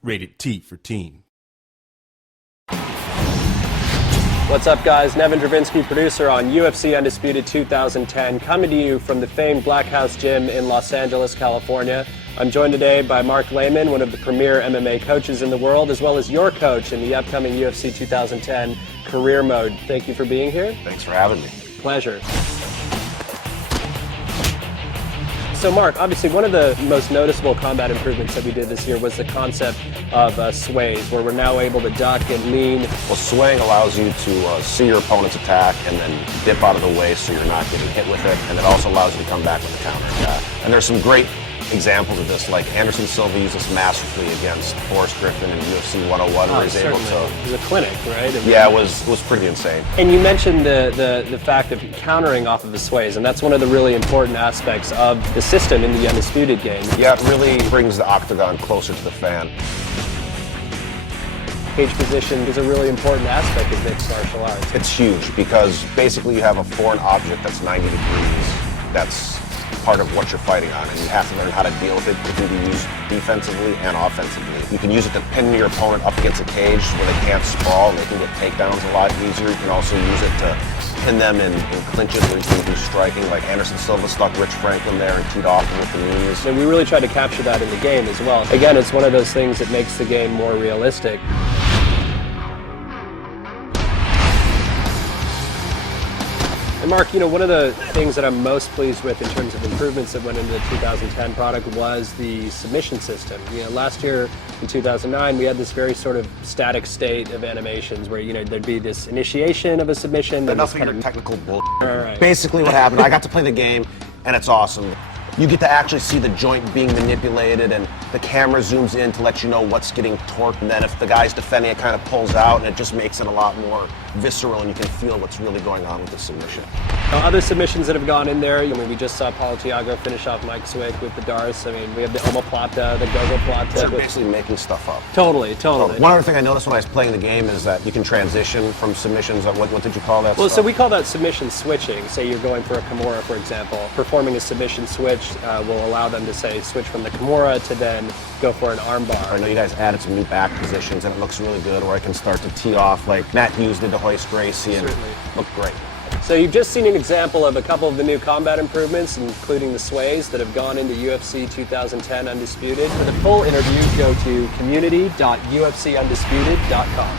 Rated T for teen. What's up, guys? Nevin Dravinsky, producer on UFC Undisputed 2010, coming to you from the famed Black House Gym in Los Angeles, California. I'm joined today by Mark Lehman, one of the premier MMA coaches in the world, as well as your coach in the upcoming UFC 2010 Career Mode. Thank you for being here. Thanks for having me. Pleasure. So Mark, obviously one of the most noticeable combat improvements that we did this year was the concept of sways, where we're now able to duck and lean. Well, swaying allows you to see your opponent's attack and then dip out of the way so you're not getting hit with it, and it also allows you to come back with a counter attack. And there's some great examples of this, like Anderson Silva used this masterfully against Forrest Griffin in UFC 101, where he's able to... It was a clinic, right? Yeah, it was pretty insane. And you mentioned the fact of countering off of the sways, and that's one of the really important aspects of the system in the Undisputed game. Yeah, it really brings the octagon closer to the fan. Cage position is a really important aspect of mixed martial arts. It's huge because basically you have a foreign object that's 90 degrees. That's part of what you're fighting on, and you have to learn how to deal with it. It can be used defensively and offensively. You can use it to pin your opponent up against a cage where they can't sprawl, and they can get takedowns a lot easier. You can also use it to pin them in clinches where you can do striking, like Anderson Silva stuck Rich Franklin there and teed off him with the knees. And we really try to capture that in the game as well. Again, it's one of those things that makes the game more realistic. And Mark, you know, one of the things that I'm most pleased with in terms of improvements that went into the 2010 product was the submission system. You know, last year in 2009, we had this very sort of static state of animations where, you know, there'd be this initiation of a submission. Enough of your technical bullshit. All right. Basically what happened, I got to play the game, and it's awesome. You get to actually see the joint being manipulated, and the camera zooms in to let you know what's getting torqued, and then if the guy's defending, it kind of pulls out, and it just makes it a lot more visceral, and you can feel what's really going on with the submission. Other submissions that have gone in there, I mean, we just saw Paulo Thiago finish off Mike Swick with the Darce. I mean, we have the omoplata, the gogoplata. They're basically making stuff up. Totally. One other thing I noticed when I was playing the game is that you can transition from submissions. What did you call that Well, stuff? so we call that submission switching. Say you're going for a Kimura, for example. Performing a submission switch will allow them to, say, switch from the Kimura to then go for an armbar. I know you guys added some new back positions, and it looks really good, where I can start to tee off like Matt Hughes did to hoist Gracie, and looked great. So you've just seen an example of a couple of the new combat improvements, including the sways that have gone into UFC 2010 Undisputed. For the full interview, go to community.ufcundisputed.com.